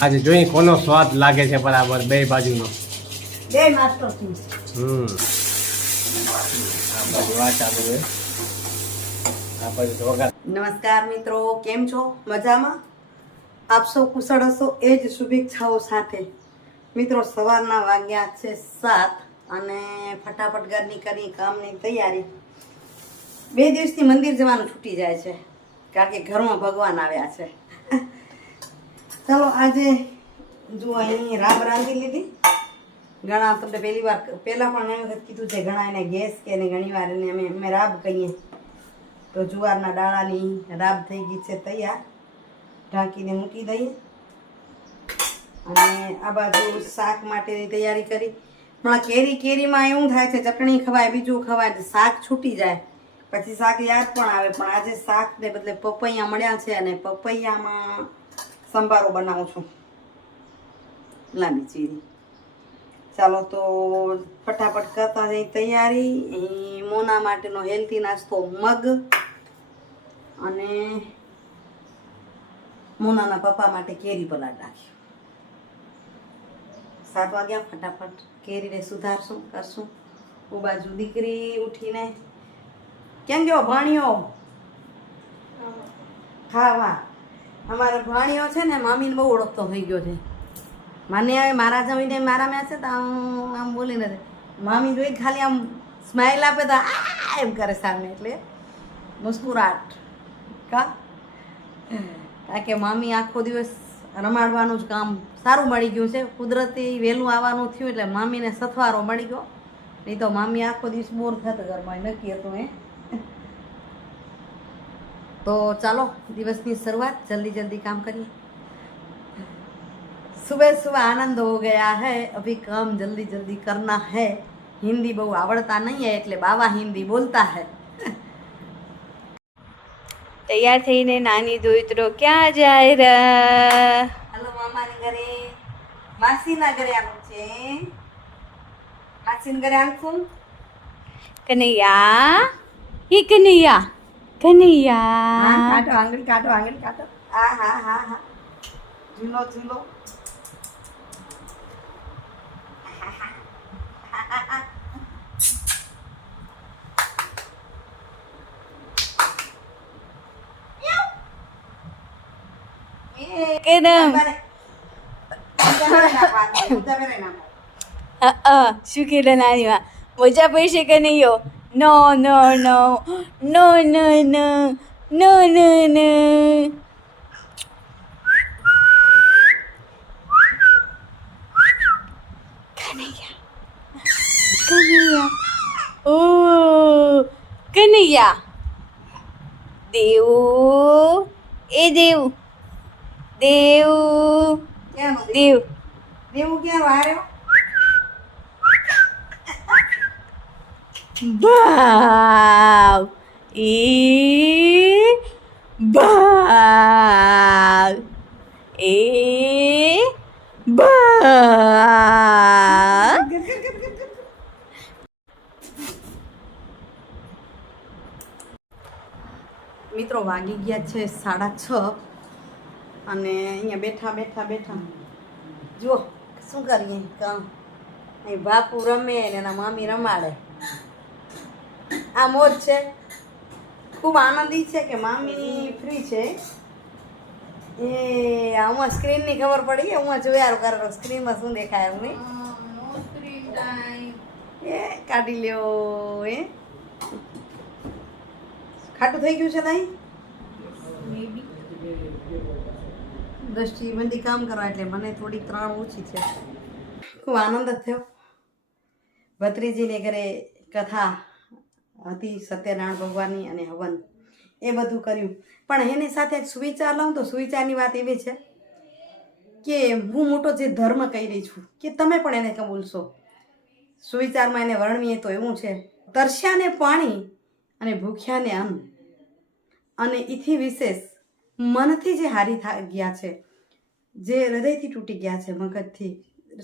આજે જોઈ કોનો સ્વાદ લાગે છે બરાબર બે બાજુનો. બે માસ્ટર છું. આ બાજુ વાત આ બધું આ બાજુ વઘાર. નમસ્કાર મિત્રો, કેમ છો? મજામાં? આપ સૌ કુશળ હશો એ જ શુભેચ્છાઓ સાથે. મિત્રો, સવારના વાગ્યા છે 7 અને ફટાફટ ઘરની કરી કામની તૈયારી. 2 દિવસથી મંદિર જવાનું છૂટી જાય છે કારણ કે ઘરમાં ભગવાન આવ્યા છે. ચાલો આજે જો અહીં રાબ રાંધી લીધી. ઘણા તમને પહેલાં પણ મેં કીધું છે, ઘણા એને ગેસ કે ને ઘણી વાર એને અમે રાબ કહીએ. તો જુવારના દાણાની રાબ થઈ ગઈ છે તૈયાર, ઢાંકીને મૂકી દઈએ. અને આ બાજુ શાક માટેની તૈયારી કરી. પણ કેરીમાં એવું થાય છે, ચટણી ખવાય, બીજું ખવાય, શાક છૂટી જાય, પછી શાક યાદ પણ આવે. પણ આજે શાકને બદલે પપૈયા મળ્યા છે અને પપૈયામાં સંભારો બનાવું છું, લાંબી ચીરી. ચાલો તો ફટાફટ કરતા જઈ તૈયારી. મોના માટેનો હેલ્ધી નાસ્તો મગ અને મોનાના પપ્પા માટે કેરી પલાળ નાખ્યું. 7 વાગ્યા, ફટાફટ કેરીને સુધારશું, કરશું. ઓ બાજુ દીકરી ઉઠીને કેમ ગયો ભાણિયો ખાવા. અમારો ભાણિયો છે ને મામીને બહુ ઓળખતો થઈ ગયો છે. મને હવે મારા જમીને મારા મેં છે તો આમ બોલી નથી. મામી જોઈ ખાલી આમ સ્માઇલ આપે તો આ એમ કરે સામે, એટલે મુસ્કુરાટ કારણ કે મામી આખો દિવસ રમાડવાનું જ કામ સારું મળી ગયું છે. કુદરતી વહેલું આવવાનું થયું એટલે મામીને સથવારો મળી ગયો. નહીં તો મામી આખો દિવસ બોર થતો ઘરમાં, નક્કી હતું એ. તો ચાલો દિવસની શરૂઆત जल्दी काम करिए. सुबह आनंद हो गया है, अभी काम जल्दी करना है. हिंदी बहु आवड़ता नहीं है એટલે બાવા હિન્દી બોલતા है. તૈયાર થઈને નાની દોઈત્રો ક્યાં જાય રા? હાલો મામાની ઘરે, માસીના ઘરે આવું છે. માસીના ઘરે આવું. કનૈયા, હી કનૈયા, કનૈયા. કાટો આંગળી કાટો. હા. ઝૂલો. કેદમ શું કીધું નાનીમાં? મજા પડશે કનૈયો? નો. કનૈયા, ઓ કનૈયા. દેવ, એ દેવ. દેવું ક્યાં વાર્યો? ભાવ એ ભાવ એ ભાવ. મિત્રો વાગી ગયા છે 6:30 અને અહીંયા બેઠા જુઓ શું કરીએ કામ. અહીં બાપુ રમે ને એના મામી રમાડે. આ મોજ છે. ખૂબ આનંદી છે કે મામી ફ્રી છે. એ આમાં સ્ક્રીનની ખબર પડી, હું જોયા કરો સ્ક્રીનમાં શું દેખાય એમ નહીં. એ કાઢી લ્યો. એ ખાટું થઈ ગયું છે નહીં? દ્રષ્ટિબંધી કામ કરવા એટલે મને થોડીક ત્રાણ ઓછી છે. ખૂબ આનંદ થયો. ભત્રીજીને ઘરે કથા હતી સત્યનારાયણ ભગવાનની અને હવન, એ બધું કર્યું. પણ એની સાથે સુવિચાર લઉં તો સુવિચારની વાત એવી છે કે હું મોટો જે ધર્મ કહી રહી છું કે તમે પણ એને કબૂલશો. સુવિચારમાં એને વર્ણવીએ તો એવું છે, તરસ્યાને પાણી અને ભૂખ્યાને અન્ન. અને એથી વિશેષ મનથી જે હારી ગયા છે, જે હૃદયથી તૂટી ગયા છે, મગજથી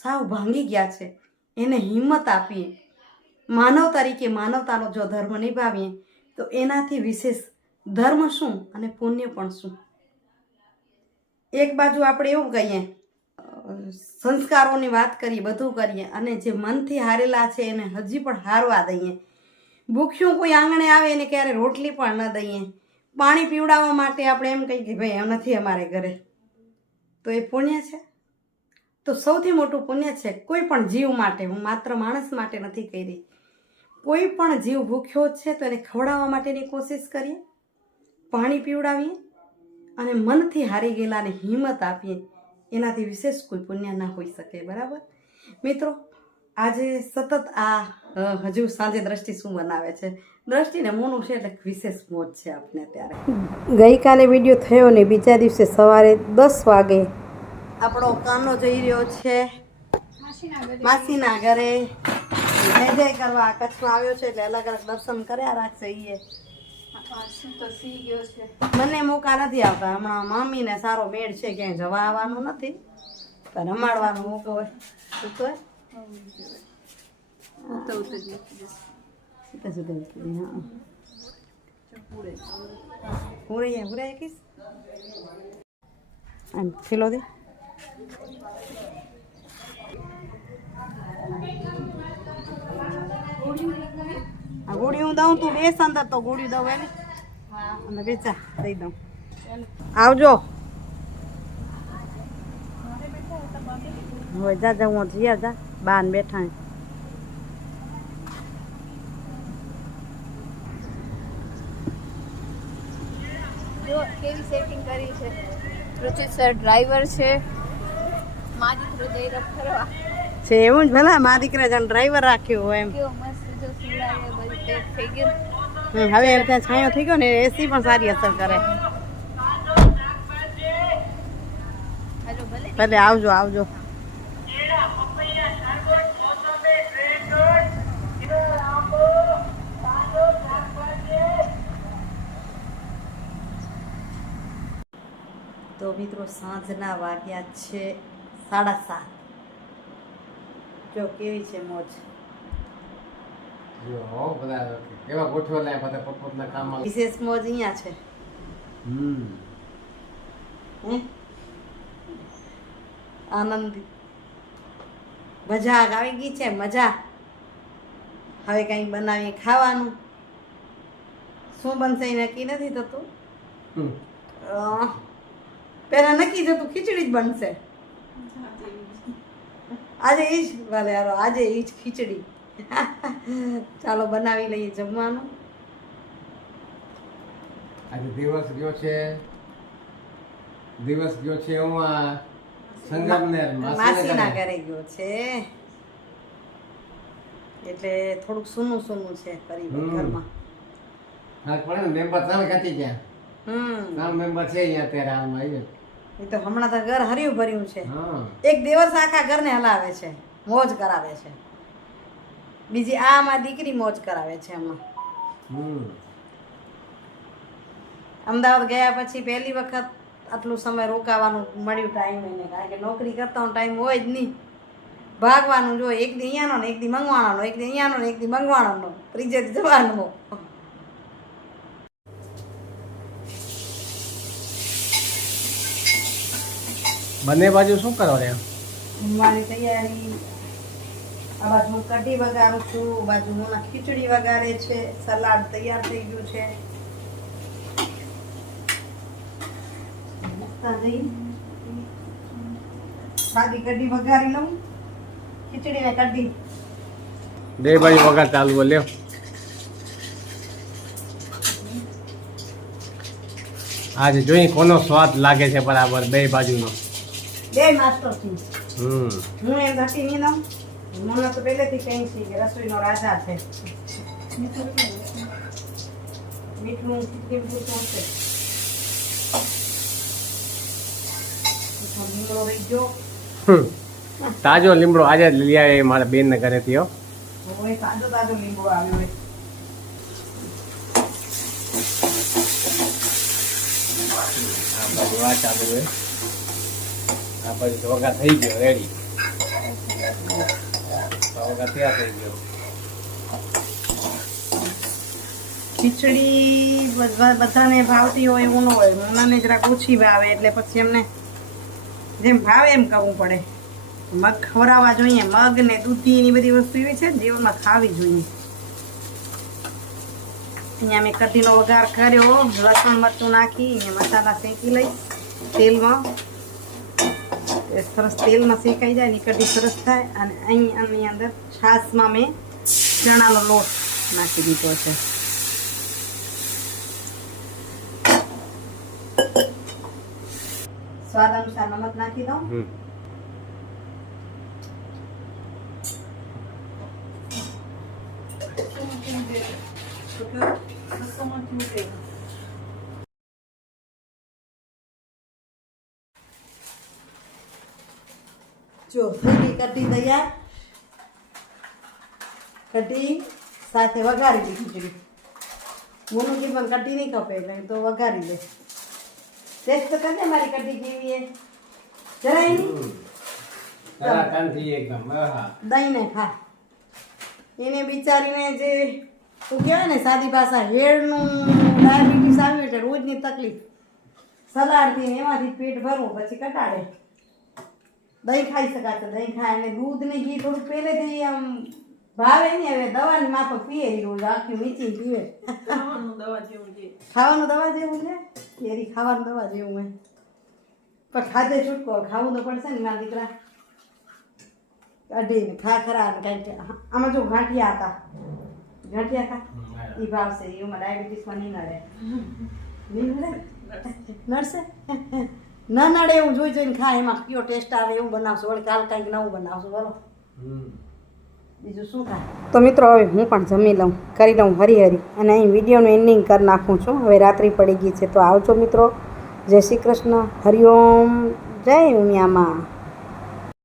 સાવ ભાંગી ગયા છે, એને હિંમત આપીએ. માનવ તરીકે માનવતાનો જો ધર્મ નિભાવીએ તો એનાથી વિશેષ ધર્મ શું અને પુણ્ય પણ શું. એક બાજુ આપણે એવું કહીએ સંસ્કારોની વાત કરીએ, બધું કરીએ, અને જે મનથી હારેલા છે એને હજી પણ હારવા દઈએ. ભૂખ્યું કોઈ આંગણે આવે એને ક્યારે રોટલી પણ ન દઈએ. પાણી પીવડાવવા માટે આપણે એમ કહીએ કે ભાઈ નથી અમારે ઘરે, તો એ પુણ્ય છે. તો સૌથી મોટું પુણ્ય છે કોઈ પણ જીવ માટે. હું માત્ર માણસ માટે નથી કહી રહી. કોઈ પણ જીવ ભૂખ્યો છે તો એને ખવડાવવા માટેની કોશિશ કરીએ, પાણી પીવડાવીએ અને મનથી હારી ગયેલાને હિંમત આપીએ. એનાથી વિશેષ કોઈ પુણ્ય ના હોઈ શકે. બરાબર મિત્રો, આજે સતત આ હજુ સાંજે દ્રષ્ટિ શું બનાવે છે, દ્રષ્ટિને મોનું છે એટલે વિશેષ મોજ છે આપણે અત્યારે. ગઈકાલે વિડીયો થયો ને બીજા દિવસે સવારે 10 વાગે આપણો કાનો જઈ રહ્યો છે માસીના ઘરે. જય કરવા કચ્છમાં આવ્યો છે એટલે અલગ અલગ દર્શન કર્યા રાખશે. મને મોકા નથી આવતા. હમણાં મમ્મીને સારો મેળ છે, ક્યાંય જવા આવવાનું નથી, પણ રમાડવાનો મોકો હોય. શું કહે પૂરે કીશ ખીલો દે. ગોળી હું દઉં, તું બેસ અંદર તો ગોળી દઉં એને અને બેચા દઈ દઉં. આવજો. હવે જા જા હું જીયા જા બાન બેઠા. જો કેવી સેટિંગ કરી છે. રુચિત સર ડ્રાઈવર છે, મા દીકરો જઈ રહ્યો ફરવા છે. એવું જ ભલા મા દીકરા જણ ડ્રાઈવર રાખ્યું હોય એમ. કેવો મસ્ત જો સુડાવે બધું પેક થઈ ગયું. હવે ત્યાં છાંયો થઈ ગયો ને, એસી પણ સારી અસર કરે. ભલે આવજો આવજો. તો મિત્રો સાંજના વાગ્યા છે 7:30. જો કેવી છે મોજ. કેવા ગોઠવેલા બધા પોતપોતના કામમાં. વિશેષ મોજ અહીંયા છે. આનંદ મજા આવી ગઈ છે. મજા. હવે કંઈ બનાવીએ ખાવાનું. શું બનશે એ નક્કી નથી થતું. પેલા નક્કી થતું ખીચડી જ બનશે. આજે એ જ ભલે યારો, આજે એ જ ખીચડી. ચાલો બનાવી લઈએ જમવાનું. આજે દિવસ ગયો છે હું સંગમનેર માસીના ઘરે ગયો છે એટલે થોડુંક સૂનું છે ઘરમાં. હા પડે ને. મેમ્બર તમે કાથી ગયા? મેમ્બર છે અહીંયા અત્યારે હાલમાં આવ્યો. એ તો હમણાં તો ઘર હર્યું ભર્યું છે. એક દિવસ આખા ઘરને હલાવે છે, મોજ કરાવે છે. બીજી આમાં દીકરી મોજ કરાવે છે હમણાં. અમદાવાદ ગયા પછી પહેલી વખત આટલું સમય રોકાવાનું મળ્યું ટાઈમ એને. કારણ કે નોકરી કરતા ટાઈમ હોય જ નહીં. ભાગવાનું જોઈએ. એક દી અહીંયાનો ને એક દી મંગવાણાનો, એક દી અહીંયાનો ને એક દી મંગવાણાનો, ત્રીજે દી જવાનું. બંને બાજુ શું કરો રે? જમવાની તૈયારી. આ બાજુ હું કઢી વઘારું છું, બાજુ હું ખીચડી વઘારે છે, સલાડ તૈયાર થઈ ગયું છે. સાદી કઢી વઘારી લઉં, ખીચડી ને કઢી બે બાજુ વઘાર ચાલુ લ્યો. આજે જોઈ કોનો સ્વાદ લાગે છે બરાબર બે બાજુનો. બે માસ્ટર છું. હું એમ ઘટી નહીં દઉં. મને તો પહેલેથી કહી છે કે રસોઈનો રાજા છે. મીઠું લીંબુ ચોંસે. લીમડો રહી ગયો. તાજો લીમડો આજે લઈ આવે મારા બેન ને ઘરે થી. તાજો લીમડો આવ્યો હોય. આ બાજુ આ ચાલુ હોય. આ બાજુ વઘાર થઈ ગયો રેડી. વઘાર તૈયાર થઈ ગયો. ખીચડી બધાને ભાવતી હોય એવું ન હોય. મોનાને જરાક ઓછી ભાવે એટલે પછી એમને જેમ ભાવે એમ કરવું પડે. મગ ખવડાવવા જોઈએ. મગ ને દૂધી ની બધી વસ્તુ એવી છે જીવનમાં ખાવી જોઈએ. અહીંયા મેં કઢીનો વઘાર કર્યો, લસણ મરચું નાખી મસાલા શેકી લઈ તેલમાં. સરસ તેલમાં શેકાઈ જાય ને કઢી સરસ થાય. અને આની અંદર છાશમાં મેં ચણાનો લોટ નાખી દીધો છે. સ્વાદ અનુસાર નમક નાખી દઉં. જો થઈ ગઈ કઢી તૈયાર. કઢી સાથે વઘારી દી ખીચડી. મોનુજી પણ કઢી નહીં ખપે એટલે તો વઘારી દે. ટેસ્ટ તો કરજે મારી કઢી કેવી છે. જરાય નહીં દહીં ને ખા. એને બિચારીને જે શું કહેવાય ને સાદી ભાષા હેળનું ડાયાબિટીસ આવ્યું એટલે રોજની તકલીફ. સલાડથી ને એમાંથી પેટ ભરવું પછી કટાડે. દહીં ખાઈ શકાશે. દહીં ખાય અને દૂધ ને ઘી થોડું પહેલેથી આમ ભાવે નહીં. હવે દવાની માફક પીએ રોજ આખી મીચી પીવે. ખાવાનું દવા જેવું છે. કેરી ખાવાનું દવા જેવું હોય પણ ખાધે છૂટકો ખાવું તો પડશે ને મારા દીકરા. કઢીને ખા ખરા ને કાંઈ આમાં જો ગાંઠિયા હતા. ગાંઠિયા ખા એ ભાવશે. એમાં ડાયાબિટીસમાં નહીં નડે. નહીં નડે નડશે ન નડે એવું જોઈ જોઈને ખા. એમાં કયો ટેસ્ટ આવે એવું બનાવશો. વળી કાલ કાંઈક નવું બનાવશો. બોલો બીજું શું થાય. તો મિત્રો હવે હું પણ જમી લઉં, કરી લઉં હરી અને અહીં વિડીયોનું એન્ડિંગ કરી નાખું છું. હવે રાત્રિ પડી ગઈ છે તો આવજો મિત્રો. જય શ્રી કૃષ્ણ. હરિઓમ. જય ઉમિયામાં.